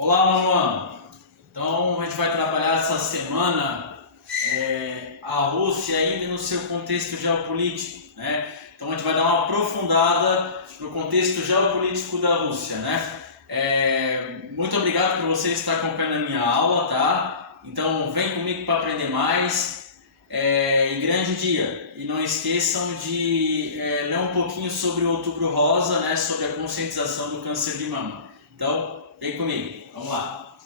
Olá, meu mano. Então a gente vai trabalhar essa semana a Rússia ainda no seu contexto geopolítico, né? Então a gente vai dar uma aprofundada no contexto geopolítico da Rússia, né? Muito obrigado por você estar acompanhando a minha aula, tá? Então vem comigo para aprender mais. E grande dia! E não esqueçam de ler um pouquinho sobre o Outubro Rosa, né? Sobre a conscientização do câncer de mama. Então vem comigo, vamos lá.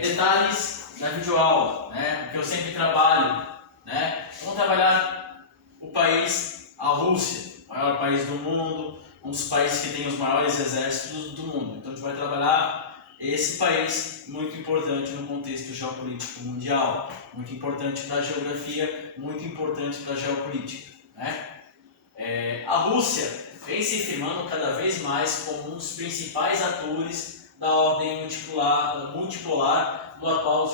Detalhes da videoaula, né? Porque eu sempre trabalho, né? Vamos trabalhar o país, a Rússia, o maior país do mundo, um dos países que tem os maiores exércitos do mundo. Então a gente vai trabalhar esse país muito importante no contexto geopolítico mundial, muito importante para a geografia, muito importante para a geopolítica, né? A Rússia vem se firmando cada vez mais como um dos principais atores da ordem multipolar do atual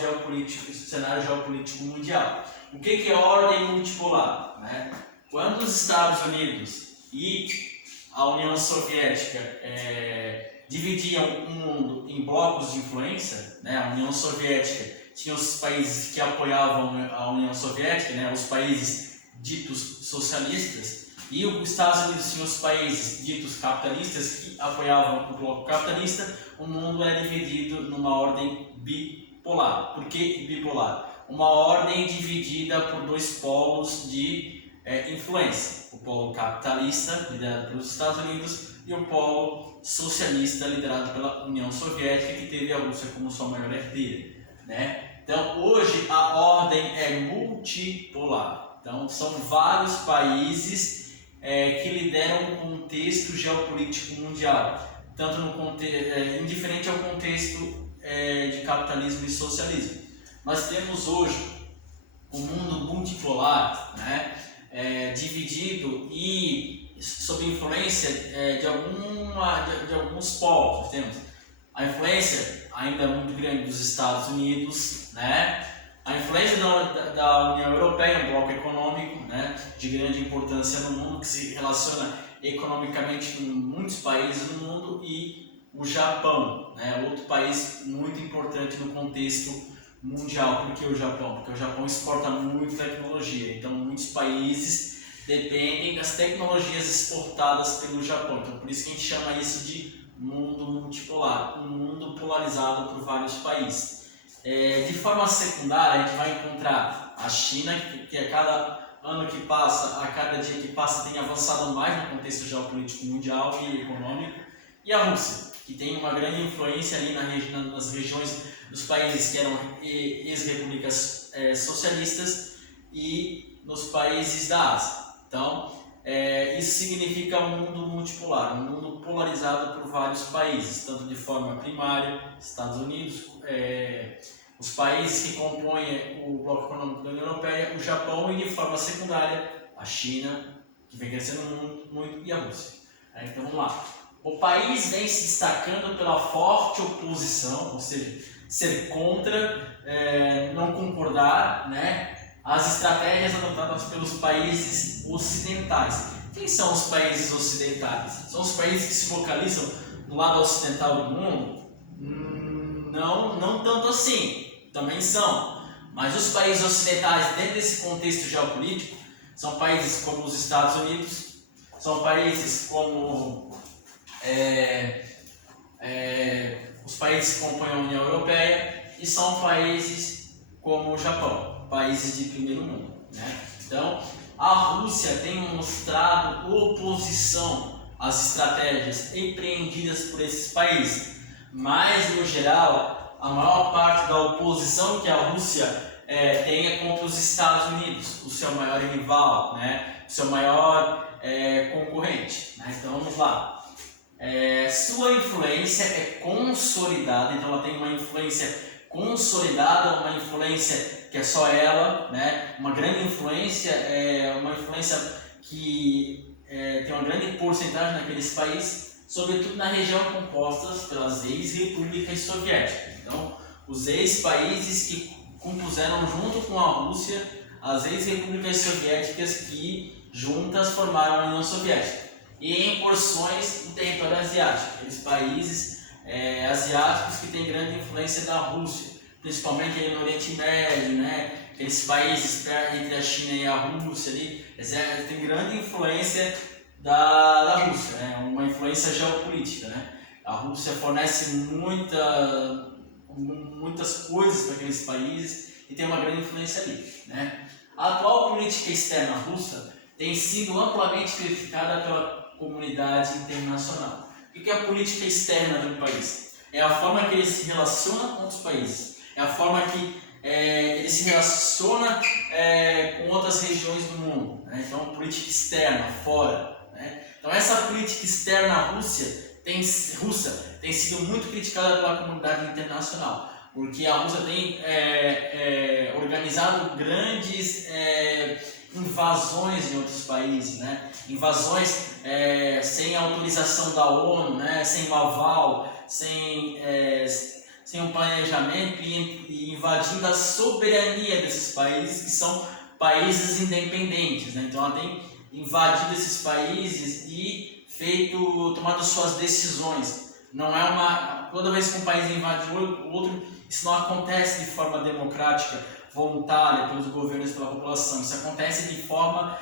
cenário geopolítico mundial. O que é a ordem multipolar? Né? Quando os Estados Unidos e a União Soviética dividiam o mundo em blocos de influência, né? A União Soviética tinha os países que apoiavam a União Soviética, né? Os países ditos socialistas, e os Estados Unidos tinha os países ditos capitalistas que apoiavam o bloco capitalista. O mundo é dividido numa ordem bipolar. Por que bipolar? Uma ordem dividida por dois polos de influência. O polo capitalista, liderado pelos Estados Unidos, e o polo socialista, liderado pela União Soviética, que teve a Rússia como sua maior herdeira, né? Então, hoje a ordem é multipolar. Então, são vários países que lideram o contexto geopolítico mundial, tanto indiferente ao contexto de capitalismo e socialismo. Nós temos hoje um mundo multipolar, né, dividido e sob influência de alguns povos. Temos a influência ainda muito grande dos Estados Unidos, né? A influência da União Europeia, um bloco econômico, né, de grande importância no mundo, que se relaciona economicamente com muitos países no mundo, e o Japão, né, outro país muito importante no contexto mundial. Por que o Japão? Porque o Japão exporta muito tecnologia, então muitos países dependem das tecnologias exportadas pelo Japão. Então por isso que a gente chama isso de mundo multipolar, um mundo polarizado por vários países. De forma secundária, a gente vai encontrar a China, que a cada ano que passa, a cada dia que passa, tem avançado mais no contexto geopolítico mundial e econômico, e a Rússia, que tem uma grande influência ali nas regiões dos países que eram ex-repúblicas socialistas e nos países da Ásia. Então, isso significa um mundo multipolar, um mundo polarizado por vários países, tanto de forma primária, Estados Unidos, os países que compõem o bloco econômico da União Europeia, o Japão, e de forma secundária, a China, que vem crescendo muito, e a Rússia. Então vamos lá. O país vem se destacando pela forte oposição, ou seja, ser contra, não concordar, né, as estratégias adotadas pelos países ocidentais. Quem são os países ocidentais? São os países que se localizam no lado ocidental do mundo? Não tanto assim, também são. Mas os países ocidentais, dentro desse contexto geopolítico, são países como os Estados Unidos, são países como os países que compõem a União Europeia, e são países como o Japão, países de primeiro mundo, né? Então, a Rússia tem mostrado oposição às estratégias empreendidas por esses países, mas, no geral, a maior parte da oposição que a Rússia tem é contra os Estados Unidos, o seu maior rival, né? O seu maior concorrente, né? Então, vamos lá. Sua influência é consolidada, então ela tem uma influência consolidada, uma influência que é só ela, né? Uma grande influência, uma influência que tem uma grande porcentagem naqueles países, sobretudo na região compostas pelas ex-repúblicas soviéticas. Então, os ex-países que compuseram junto com a Rússia as ex-repúblicas soviéticas que juntas formaram a União Soviética, e em porções do território asiático, aqueles países asiáticos que têm grande influência da Rússia, principalmente aí no Oriente Médio, né? Aqueles países entre a China e a Rússia ali, eles têm grande influência da Rússia, né? Uma influência geopolítica, né? A Rússia fornece muitas coisas para aqueles países e tem uma grande influência ali, né? A atual política externa russa tem sido amplamente criticada pela comunidade internacional. O que é a política externa de um país? É a forma que ele se relaciona com outros países, é a forma que ele se relaciona com outras regiões do mundo, né? Então, política externa, fora, né? Então, essa política externa russa tem sido muito criticada pela comunidade internacional, porque a Rússia tem organizado grandes invasões em outros países, né? Invasões sem autorização da ONU, né? Sem um aval, sem um planejamento e invadindo a soberania desses países que são países independentes, né? Então ela tem invadido esses países e tomado suas decisões. Não é toda vez que um país invade o outro, isso não acontece de forma democrática, voluntária pelos governos e pela população. Isso acontece de forma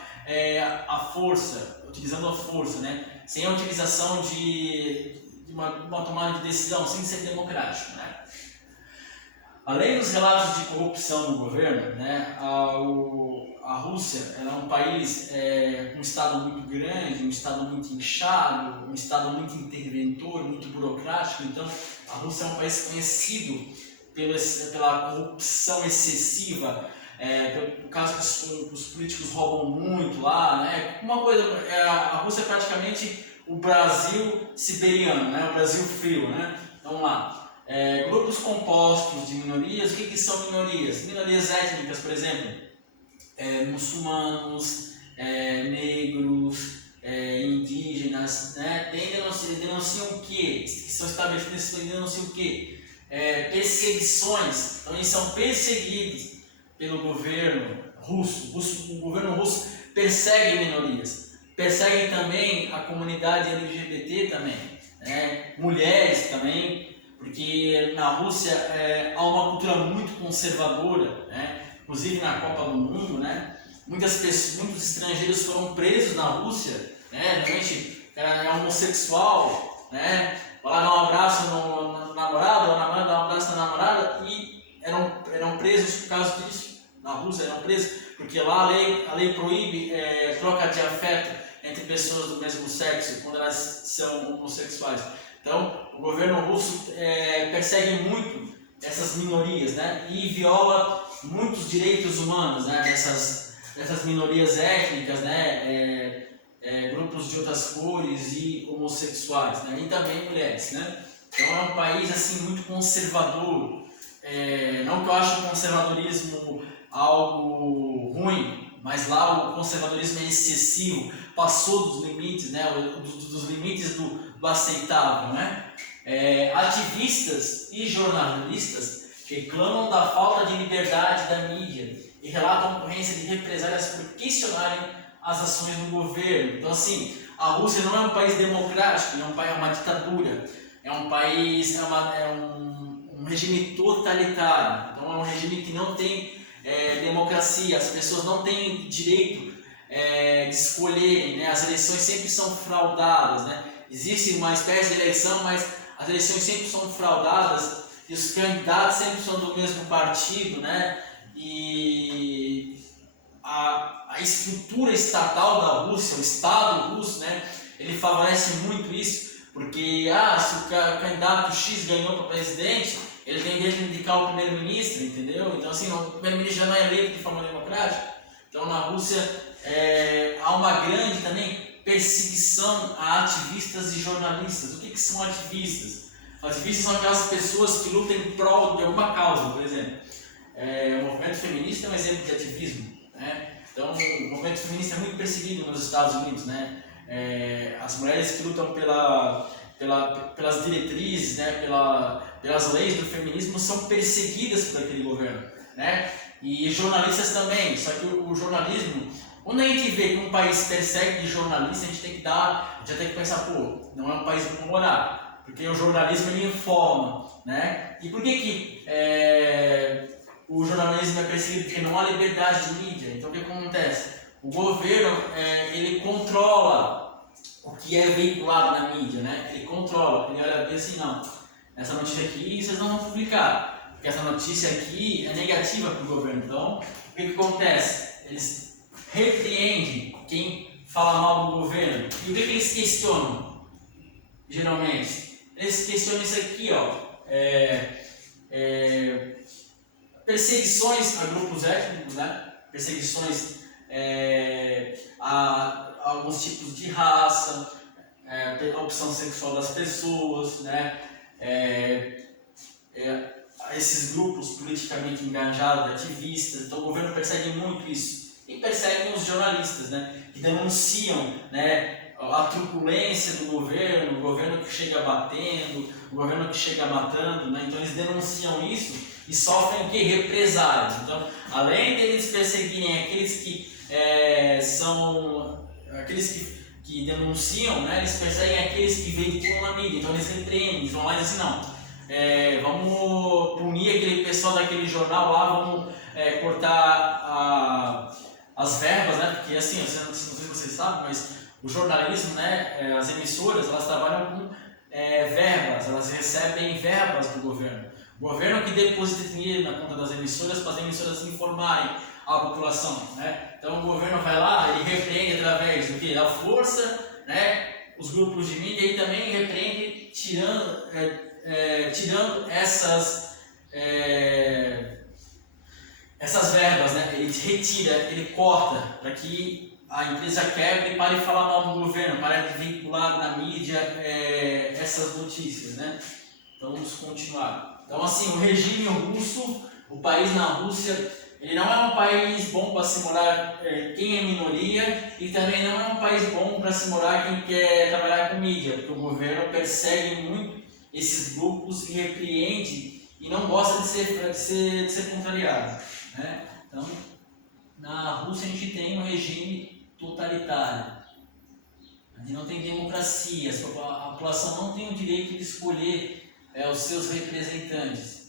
utilizando a força, né? Sem a utilização de uma tomada de decisão, sem ser democrático, né? Além dos relatos de corrupção no governo, né, a Rússia é um país com um Estado muito grande, um Estado muito inchado, um Estado muito interventor, muito burocrático. Então, a Rússia é um país conhecido pela corrupção excessiva, por causa que os políticos roubam muito lá, né? A Rússia é praticamente o Brasil siberiano, né? O Brasil frio, né? Então, vamos lá. Grupos compostos de minorias. O que são minorias? Minorias étnicas, por exemplo, muçulmanos, negros, indígenas, né? Denunciam o quê? Que são estabelecidos, denunciam o quê? Perseguições. Então eles são perseguidos pelo governo russo. O governo russo persegue minorias, persegue também a comunidade LGBT também, né? Mulheres também, porque na Rússia há uma cultura muito conservadora, né? Inclusive na Copa do Mundo, né? Muitos estrangeiros foram presos na Rússia, né? Realmente é homossexual, né? Vai lá dar um abraço no namorado, a namorada dá um abraço na namorada, e eram presos por causa disso. Na Rússia eram presos porque lá a lei proíbe troca de afeto entre pessoas do mesmo sexo quando elas são homossexuais. Então, o governo russo persegue muito essas minorias, né? E viola muitos direitos humanos, né? Dessas minorias étnicas, né? Grupos de outras cores e homossexuais, né? E também mulheres, né? Então é um país assim muito conservador. Não que eu ache o conservadorismo algo ruim, mas lá o conservadorismo é excessivo, passou dos limites, né? Dos limites do aceitável, né? Ativistas e jornalistas reclamam da falta de liberdade da mídia e relatam ocorrência de represálias por questionarem as ações do governo. Então, assim, a Rússia não é um país democrático, é uma ditadura, é um país, um regime totalitário. Então, é um regime que não tem democracia, as pessoas não têm direito de escolherem, né? As eleições sempre são fraudadas, né? Existe uma espécie de eleição, mas as eleições sempre são fraudadas e os candidatos sempre são do mesmo partido, né? E a estrutura estatal da Rússia, o Estado russo, né? Ele favorece muito isso, porque se o candidato X ganhou para presidente, ele tem direito de indicar o primeiro-ministro, entendeu? Então, assim, o primeiro-ministro já não é eleito de forma democrática. Então, na Rússia há uma grande também perseguição a ativistas e jornalistas. O que são ativistas? Ativistas são aquelas pessoas que lutam em prol de alguma causa, por exemplo. O movimento feminista é um exemplo de ativismo, né? Então, o movimento feminista é muito perseguido nos Estados Unidos, né? As mulheres que lutam pelas diretrizes, né? Pelas leis do feminismo são perseguidas por aquele governo, né? E jornalistas também, só que o jornalismo, quando a gente vê que um país persegue jornalista, a gente tem que pensar, não é um país bom morar. Porque o jornalismo ele informa, né? E por que o jornalismo é perseguido? Porque não há liberdade de mídia. Então o que acontece? O governo ele controla o que é veiculado na mídia, né? Ele controla, ele olha bem assim, não, essa notícia aqui vocês não vão publicar, porque essa notícia aqui é negativa para o governo. Então, o que acontece? Eles repreendem quem fala mal do governo. E o que eles questionam? Geralmente, eles questionam isso aqui, ó, perseguições a grupos étnicos, né? Perseguições a alguns tipos de raça, a opção sexual das pessoas, né? Esses grupos politicamente engajados, ativistas. Então o governo persegue muito isso. E perseguem os jornalistas, né? Que denunciam, né, a truculência do governo, o governo que chega batendo, o governo que chega matando, né? Então eles denunciam isso e sofrem o que? Represálias. Então, além deles perseguirem aqueles que são aqueles que denunciam, né, eles perseguem aqueles que veiculam na mídia. Então eles repreendem, eles vão lá e dizem assim, não, vamos punir aquele pessoal daquele jornal lá, vamos cortar as verbas, né? Porque assim, não sei se vocês sabem, mas o jornalismo, né, as emissoras, elas trabalham com verbas, elas recebem verbas do governo. O governo que deposita dinheiro na conta das emissoras para as emissoras informarem a população, né? Então o governo vai lá e repreende através do que? Da força, né? Os grupos de mídia e também repreende tirando essas verbas, né? Ele retira, ele corta para que a empresa quebre e pare de falar mal do governo, pare de vincular na mídia essas notícias, né? Então vamos continuar. Então assim, o regime russo, o país na Rússia, ele não é um país bom para se morar quem é minoria e também não é um país bom para se morar quem quer trabalhar com mídia, porque o governo persegue muito esses grupos e repreende e não gosta de ser contrariado, né? Então, na Rússia a gente tem um regime totalitário, a gente não tem democracia, a população não tem o direito de escolher os seus representantes.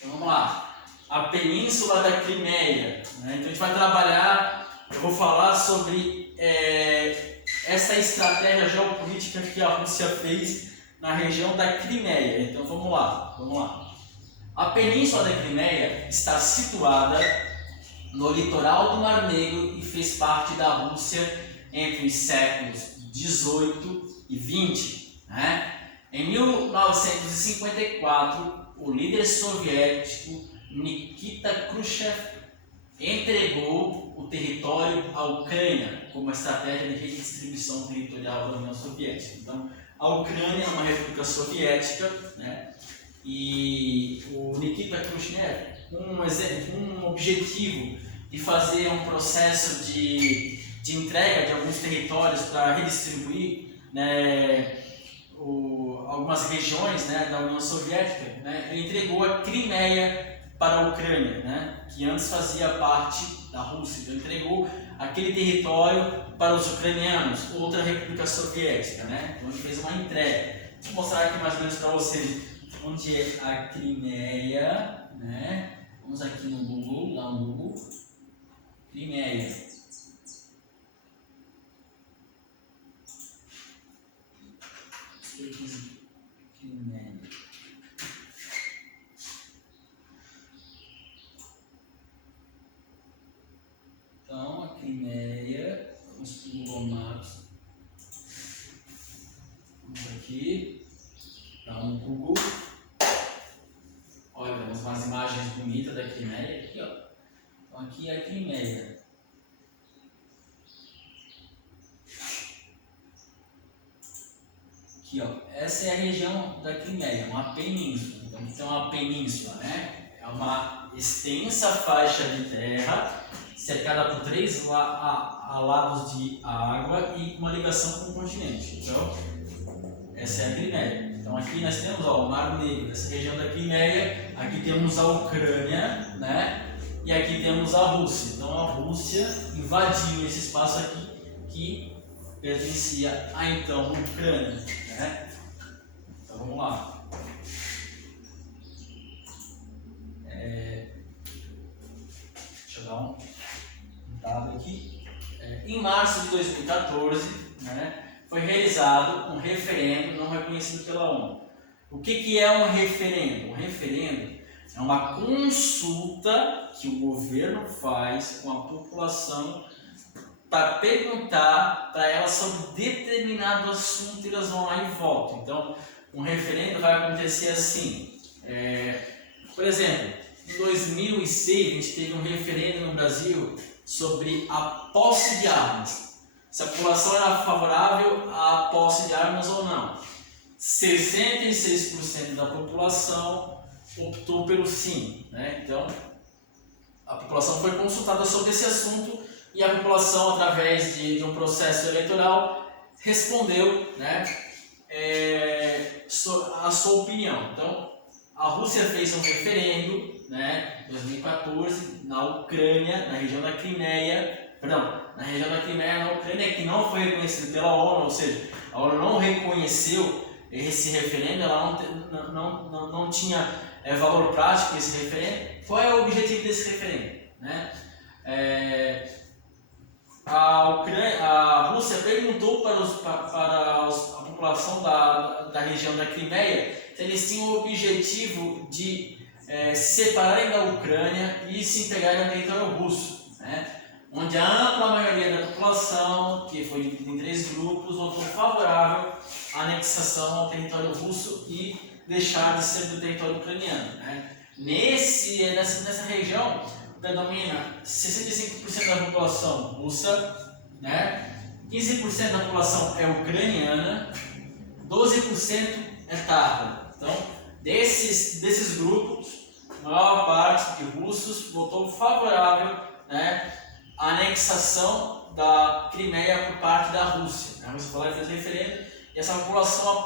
Então vamos lá, a Península da Crimeia, né? Então a gente vai trabalhar, eu vou falar sobre essa estratégia geopolítica que a Rússia fez na região da Crimeia. Então vamos lá. A Península da Crimeia está situada no litoral do Mar Negro e fez parte da Rússia entre os séculos 18 e 20, né? Em 1954, o líder soviético Nikita Khrushchev entregou o território à Ucrânia como estratégia de redistribuição territorial da União Soviética. Então, a Ucrânia é uma república soviética, né? E o Nikita Khrushchev, um objetivo de fazer um processo de entrega de alguns territórios para redistribuir, né, algumas regiões, né, da União Soviética, né, ele entregou a Crimeia para a Ucrânia, né, que antes fazia parte da Rússia. Então, ele entregou aquele território para os ucranianos, outra república soviética, né? Então ele fez uma entrega. Vou mostrar aqui mais ou menos para vocês onde é a Crimeia, né? Vamos aqui no Google, lá no Google, Crimeia. Crimeia. Então, a Crimeia, vamos para o Google Maps. Vamos aqui, dá um Google. Olha, umas imagens bonitas da Crimeia aqui, ó. Então, aqui é a Crimeia. Aqui, ó, essa é a região da Crimeia, uma península. Então, uma península, né? É uma extensa faixa de terra cercada por 3 lados de água e uma ligação com o continente. Então, essa é a Crimeia. Então aqui nós temos o Mar Negro, essa região da Crimeia, aqui temos a Ucrânia, né? E aqui temos a Rússia. Então a Rússia invadiu esse espaço aqui que pertencia à então Ucrânia, né? Então vamos lá. Deixa eu dar um dado aqui. Em março de 2014, né, foi realizado um referendo não reconhecido pela ONU. O que é um referendo? Um referendo é uma consulta que o governo faz com a população para perguntar para ela sobre determinado assunto e elas vão lá e votam. Então, um referendo vai acontecer assim. Por exemplo, em 2006 a gente teve um referendo no Brasil sobre a posse de armas. Se a população era favorável à posse de armas ou não. 66% da população optou pelo sim, né? Então, a população foi consultada sobre esse assunto e a população, através de um processo eleitoral, respondeu, né, a sua opinião. Então, a Rússia fez um referendo, né, em 2014, na Ucrânia, na região da Crimeia, na Ucrânia, que não foi reconhecido pela ONU, ou seja, a ONU não reconheceu esse referendo, ela não tinha valor prático esse referendo. Qual é o objetivo desse referendo, né? A Rússia perguntou para a população da região da Crimeia se eles tinham o objetivo de se separarem da Ucrânia e se integrarem ao território russo, né? Onde a ampla maioria da população, que foi dividida em 3 grupos, votou favorável à anexação ao território russo e deixar de ser do território ucraniano, né? Nessa região predomina 65% da população russa, né? 15% da população é ucraniana, 12% é tártara. Então, desses grupos, a maior parte de russos votou favorável, né, à anexação da Crimeia por parte da Rússia. A Rússia falou e fez referendo e essa população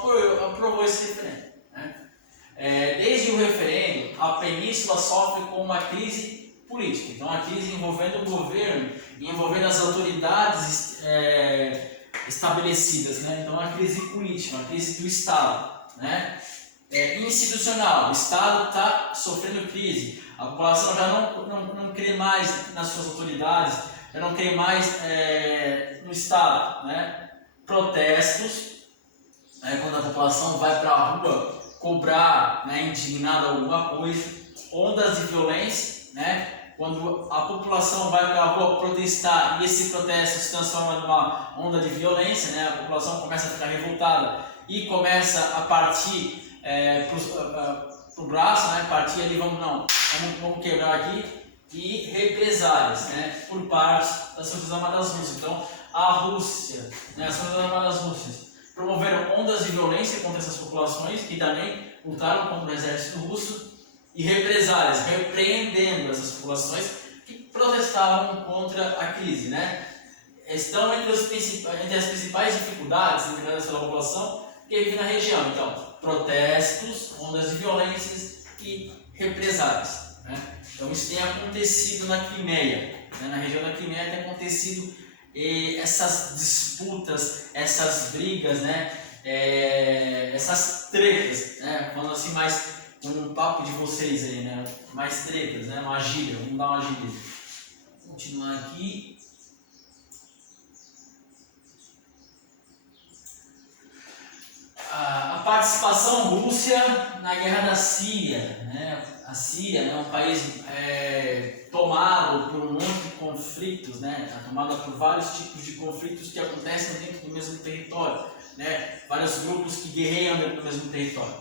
aprovou esse referendo, né? Desde o referendo, a península sofre com uma crise política. Então, a crise envolvendo o governo e envolvendo as autoridades estabelecidas, né? Então, a crise política, uma crise do Estado, né? Institucional, o Estado está sofrendo crise, a população já não crê mais nas suas autoridades, já não crê mais no Estado, né? Protestos, quando a população vai para a rua cobrar, né, indignada alguma coisa, ondas de violência, né? Quando a população vai para a rua protestar e esse protesto se transforma numa onda de violência, né? A população começa a ficar revoltada e começa a partir pro braço, né? Partir ali, vamos quebrar aqui, e represálias, né? Por parte das Forças Armadas Russas. Então, a Rússia, né? As Forças Armadas Russas promoveram ondas de violência contra essas populações que também lutaram contra o exército russo e represálias, repreendendo essas populações que protestavam contra a crise, né? Estão entre as principais dificuldades enfrentadas pela população que vive na região. Então, protestos, ondas de violências e represálias, né? Então, isso tem acontecido na Crimeia, né? Na região da Crimeia tem acontecido essas disputas, essas brigas, né? Essas tretas, né? Falando assim mais um papo de vocês aí, né? Mais tretas, né? Uma gíria, vamos dar uma gíria. Vou continuar aqui. A participação russa na guerra da Síria, né? A Síria é um país tomado por um monte de conflitos, né? Tomado por vários tipos de conflitos que acontecem dentro do mesmo território, né? Vários grupos que guerreiam dentro do mesmo território.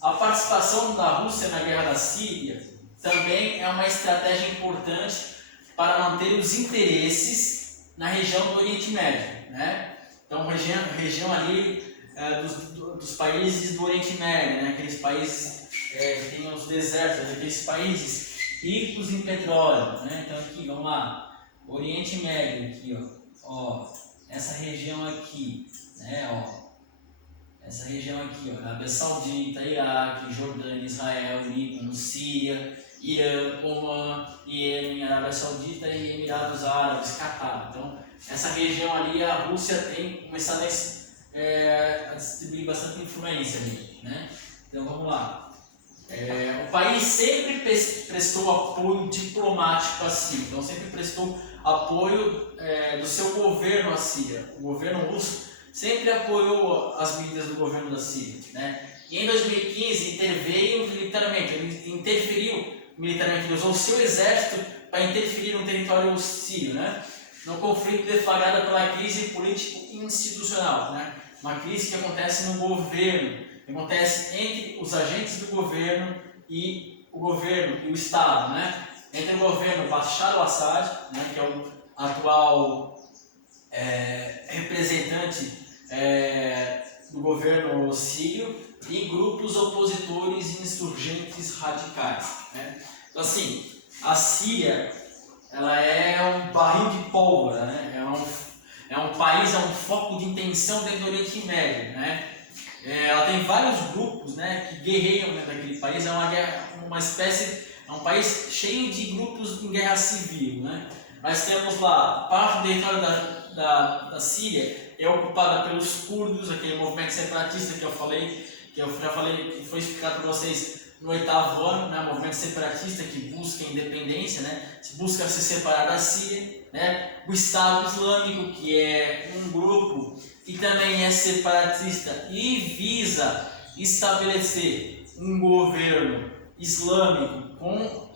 A participação da Rússia na guerra da Síria também é uma estratégia importante para manter os interesses na região do Oriente Médio, né? Então, região ali dos países do Oriente Médio, né? Aqueles países que têm os desertos, aqueles países ricos em petróleo, né? Então aqui, vamos lá, Oriente Médio aqui, ó, essa região aqui, né, ó, essa região aqui, ó, Arábia Saudita, Iraque, Jordânia, Israel, Líbano, Síria, Irã, Omã, Iêmen, Arábia Saudita e Emirados Árabes, Catar. Então, essa região ali, a Rússia tem começado a distribuir bastante influência ali, né? Então, vamos lá. O país sempre prestou apoio diplomático à Síria, então sempre prestou apoio do seu governo à Síria. O governo russo sempre apoiou as medidas do governo da Síria, né? E em 2015 interferiu militarmente, ele usou o seu exército para interferir no território sírio, né? No conflito deflagrado pela crise político-institucional, né? Uma crise que acontece no governo, que acontece entre os agentes do governo e o Estado, né? Entre o governo Bashar al-Assad, né, que é o atual representante do governo sírio, e grupos opositores e insurgentes radicais, né? Então, assim, a Síria, ela é um barril de pólvora, né? É um país, é um foco de intenção dentro do Oriente Médio, né? Ela tem vários grupos, né, que guerreiam dentro daquele país. É um país cheio de grupos em guerra civil, né? Nós temos lá parte do território da Síria é ocupada pelos curdos, aquele movimento separatista que eu já falei, que foi explicado para vocês no 8º ano, né? Movimento separatista que busca a independência, né? Busca se separar da Síria, né? O Estado Islâmico, que é um grupo que também é separatista e visa estabelecer um governo islâmico com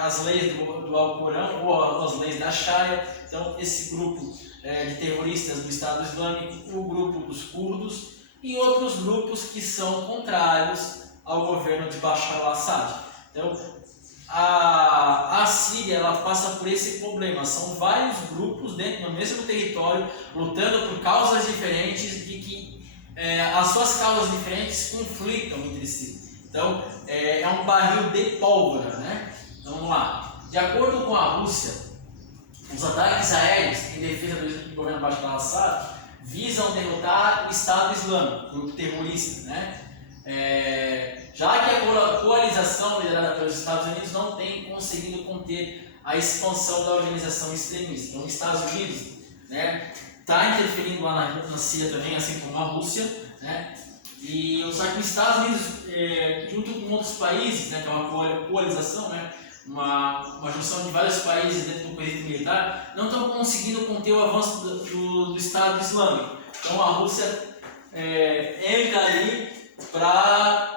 as leis do Alcorão ou as leis da Sharia. Então, esse grupo de terroristas do Estado Islâmico, o grupo dos curdos e outros grupos que são contrários ao governo de Bashar al-Assad. Então, a Síria, ela passa por esse problema. São vários grupos dentro do mesmo território lutando por causas diferentes e que as suas causas diferentes conflitam entre si. Então, é um barril de pólvora, né? Então, vamos lá. De acordo com a Rússia, os ataques aéreos em defesa do governo Bashar al-Assad visam derrotar o Estado Islâmico, grupo terrorista, né? Já que a coalização liderada pelos Estados Unidos não tem conseguido conter a expansão da organização extremista. Então, os Estados Unidos, né, está interferindo lá na Síria também, assim como a Rússia, né? Só que os Estados Unidos, junto com outros países, né, que é uma coalização, né, uma junção de vários países dentro do quesito militar, não estão conseguindo conter o avanço do Estado Islâmico. Então, a Rússia entra ali para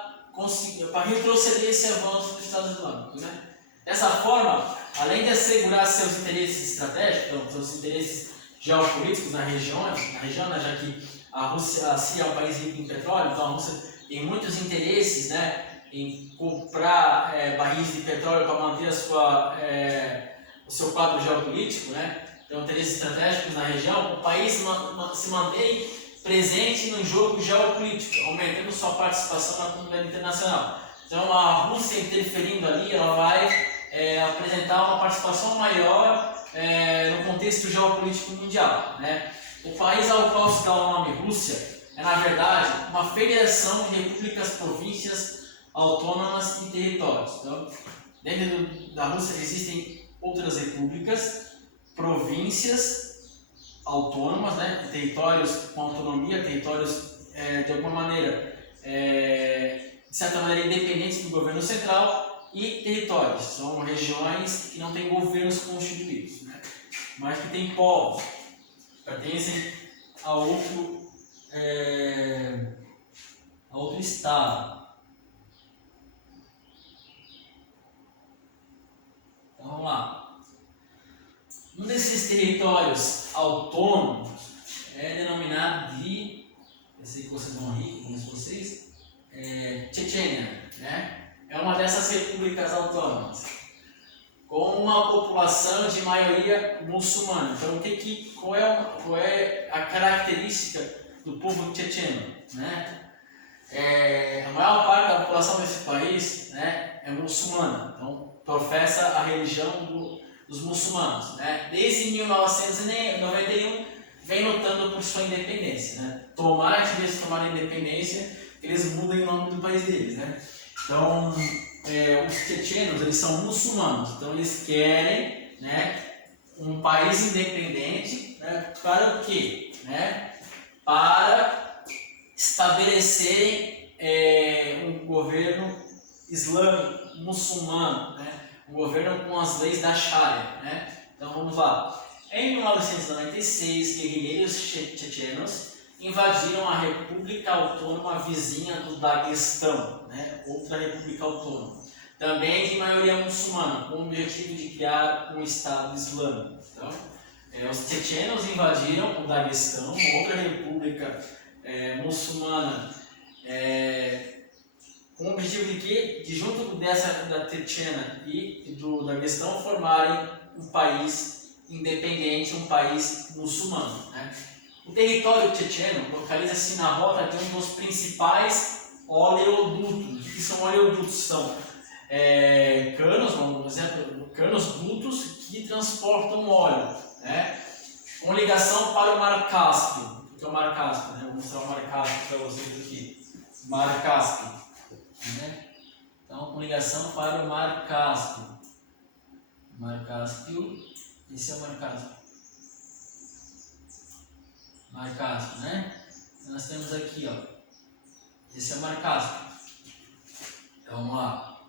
retroceder esse avanço do Estado Islâmico, né? Dessa forma, além de assegurar seus interesses estratégicos, então, seus interesses geopolíticos na região, né, já que a Síria é um país rico em petróleo, então a Rússia tem muitos interesses, né, em comprar barris de petróleo para manter o seu quadro geopolítico, né? Então, interesses estratégicos na região, o país se mantém presente no jogo geopolítico, aumentando sua participação na comunidade internacional. Então, a Rússia interferindo ali, ela vai apresentar uma participação maior no contexto geopolítico mundial, né? O país ao qual se dá o nome Rússia é, na verdade, uma federação de repúblicas, províncias autônomas e territórios. Então, dentro da Rússia existem outras repúblicas, províncias autônomas, né? Territórios com autonomia, territórios de alguma maneira, de certa maneira, independentes do governo central, e territórios, são regiões que não têm governos constituídos, né? Mas que têm povos, pertencem a outro estado. Então vamos lá. Um desses territórios autônomos é denominado de, eu sei que vocês vão rir com vocês, Chechênia, né? É uma dessas repúblicas autônomas, com uma população de maioria muçulmana. Então, qual é a característica do povo checheno, né? A maior parte da população desse país, né, é muçulmana, então professa a religião do dos muçulmanos, né? Desde 1991 vem lutando por sua independência, né? Tomara que eles tomarem independência, eles mudem o nome do país deles, né? Então, os tchetchenos, eles são muçulmanos, então eles querem, né, um país independente, né, para o quê? Né? Para estabelecerem um governo islâmico, muçulmano, né? Um governo com as leis da Sharia, né? Então vamos lá. Em 1996, guerrilheiros tchetchenos invadiram a República Autônoma vizinha do Daguestão, né? Outra república autônoma, também de maioria muçulmana, com o objetivo de criar um Estado Islâmico. Então, os tchetchenos invadiram o Daguestão, outra república muçulmana, com o objetivo de que, junto da Tchetchênia e do Daguestão, formarem um país independente, um país muçulmano, né? O território tchetcheno localiza-se na rota de um dos principais oleodutos. O que são oleodutos? São canos, vamos dizer, canos dutos que transportam óleo, né? Com ligação para o Mar Cáspio. O que é o Mar Cáspio? Né? Vou mostrar o Mar Cáspio para vocês aqui. Mar Cáspio. Né? Então, com ligação para o Mar Cáspio. Mar Cáspio. Esse é o Mar Cáspio. Mar Cáspio, né? Então, nós temos aqui, ó. Esse é o Mar Cáspio. Então, vamos lá.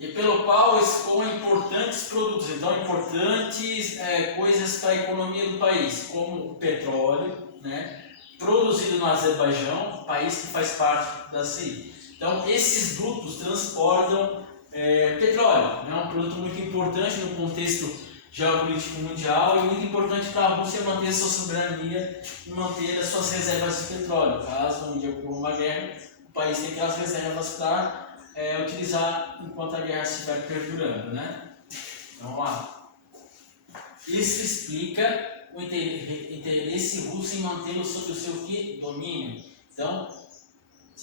E pelo qual escoam importantes produtos, então importantes coisas para a economia do país, como o petróleo, né, produzido no Azerbaijão, país que faz parte da CI. Então esses dutos transportam petróleo, né, um produto muito importante no contexto geopolítico mundial e muito importante para a Rússia manter sua soberania e manter as suas reservas de petróleo. Caso um dia ocorra uma guerra, o país tem aquelas reservas para utilizar enquanto a guerra estiver perdurando, né? Então, vamos lá. Isso explica o interesse russo em mantê-lo sob o seu domínio. Então,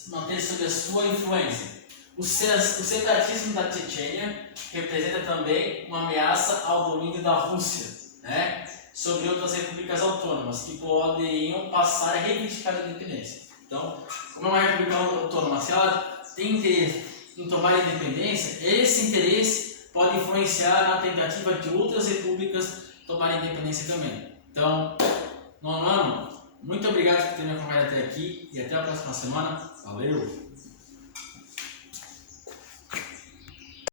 manter sob a sua influência. O separatismo da Tchetchênia representa também uma ameaça ao domínio da Rússia, né, sobre outras repúblicas autônomas que poderiam passar a reivindicar a independência. Então, como é uma república autônoma, se ela tem interesse em tomar a independência, esse interesse pode influenciar na tentativa de outras repúblicas tomarem independência também. Então, nono ano, muito obrigado por ter me acompanhado até aqui e até a próxima semana. Valeu!